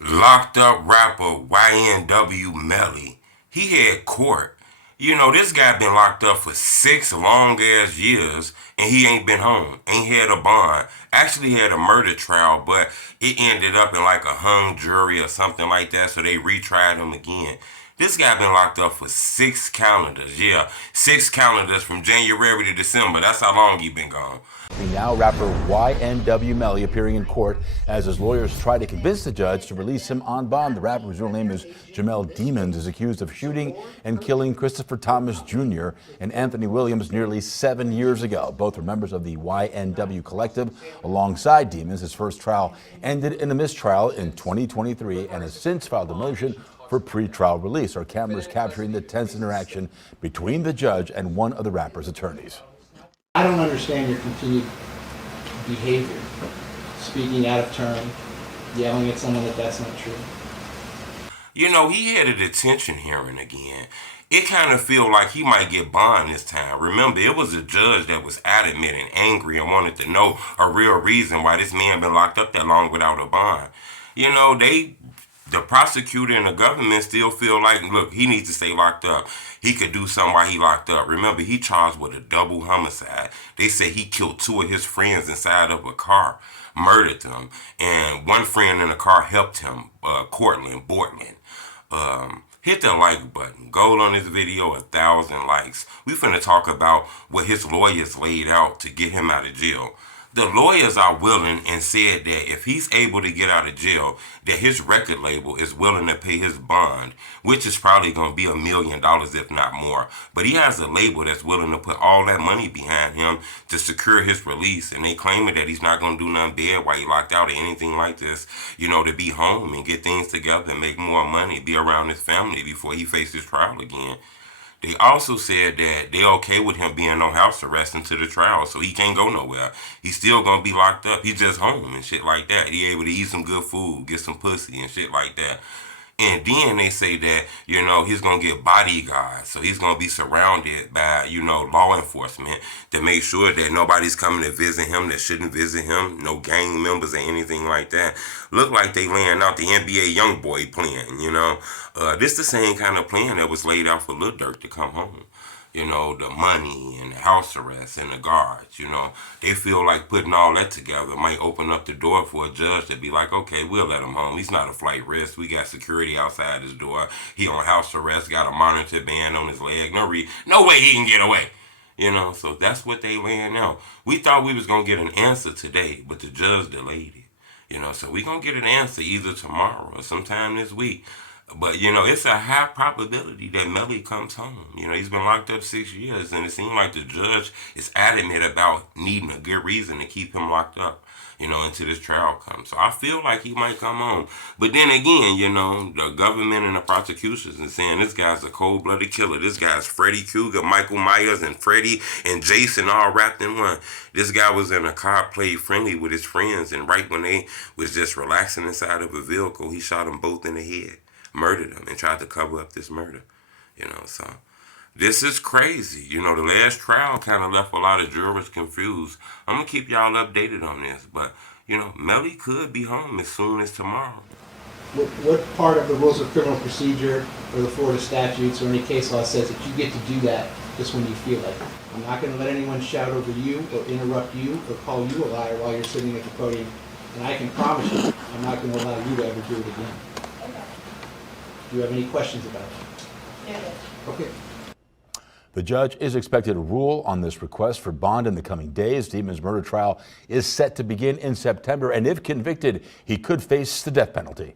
Locked up rapper YNW Melly. He had court. You know, this guy been locked up for 6 long ass years and he ain't been home. Ain't had a bond. Actually had a murder trial, but it ended up in like a hung jury or something like that, so they retried him again. This guy been locked up for 6 calendars. Yeah, 6 calendars from January to December. That's how long he been gone. Now rapper YNW Melly appearing in court as his lawyers try to convince the judge to release him on bond. The rapper, whose real name is Jamel Demons, is accused of shooting and killing Christopher Thomas Jr. and Anthony Williams nearly 7 years ago. Both are members of the YNW collective. Alongside Demons, his first trial ended in a mistrial in 2023 and has since filed a motion for pretrial release. Our cameras capturing the tense interaction between the judge and one of the rapper's attorneys. I don't understand your continued behavior, speaking out of turn, yelling at someone that's not true. You know, he had a detention hearing again. It kind of feel like he might get bond this time. Remember, it was a judge that was adamant and angry and wanted to know a real reason why this man been locked up that long without a bond. You know, the prosecutor and the government still feel like, look, he needs to stay locked up. He could do something while he locked up. Remember, he charged with a double homicide. They say he killed 2 of his friends inside of a car, murdered them, and one friend in the car helped him, Cortland Bortland. Hit the like button. Goal on this video, 1,000 likes. We finna talk about what his lawyers laid out to get him out of jail. The lawyers are willing and said that if he's able to get out of jail, that his record label is willing to pay his bond, which is probably going to be $1 million, if not more. But he has a label that's willing to put all that money behind him to secure his release, and they claiming that he's not going to do nothing bad while he locked out or anything like this, you know, to be home and get things together and make more money, be around his family before he faces trial again. They also said that they're okay with him being on house arrest until the trial, so he can't go nowhere. He's still gonna be locked up. He's just home and shit like that. He able to eat some good food, get some pussy and shit like that. And then they say that, you know, he's going to get bodyguards. So he's going to be surrounded by, you know, law enforcement to make sure that nobody's coming to visit him that shouldn't visit him. No gang members or anything like that. Look like they laying out the NBA YoungBoy plan, you know. This the same kind of plan that was laid out for Lil Durk to come home. You know, the money and the house arrest and the guards, you know. They feel like putting all that together might open up the door for a judge to be like, okay, we'll let him home. He's not a flight risk. We got security outside his door. He on house arrest, got a monitor band on his leg. No way he can get away. You know, so that's what they laying out. We thought we was going to get an answer today, but the judge delayed it. You know, so we going to get an answer either tomorrow or sometime this week. But, you know, it's a high probability that Melly comes home. You know, he's been locked up 6 years, and it seems like the judge is adamant about needing a good reason to keep him locked up, you know, until this trial comes. So I feel like he might come home. But then again, you know, the government and the prosecutions are saying this guy's a cold-blooded killer. This guy's Freddy Krueger, Michael Myers, and Freddy and Jason all wrapped in one. This guy was in a car, played friendly with his friends, and right when they was just relaxing inside of a vehicle, he shot them both in the head. Murdered him and tried to cover up this murder, you know. So this is crazy. You know, the last trial kind of left a lot of jurors confused. I'm gonna keep y'all updated on this, but you know, Melly could be home as soon as tomorrow. What part of the rules of criminal procedure or the Florida statutes or any case law says that you get to do that just when you feel like it? I'm not going to let anyone shout over you or interrupt you or call you a liar while you're sitting at the podium, and I can promise you I'm not going to allow you to ever do it again. Do you have any questions about it? Yeah. Okay. The judge is expected to rule on this request for bond in the coming days. Demons' murder trial is set to begin in September, and if convicted, he could face the death penalty.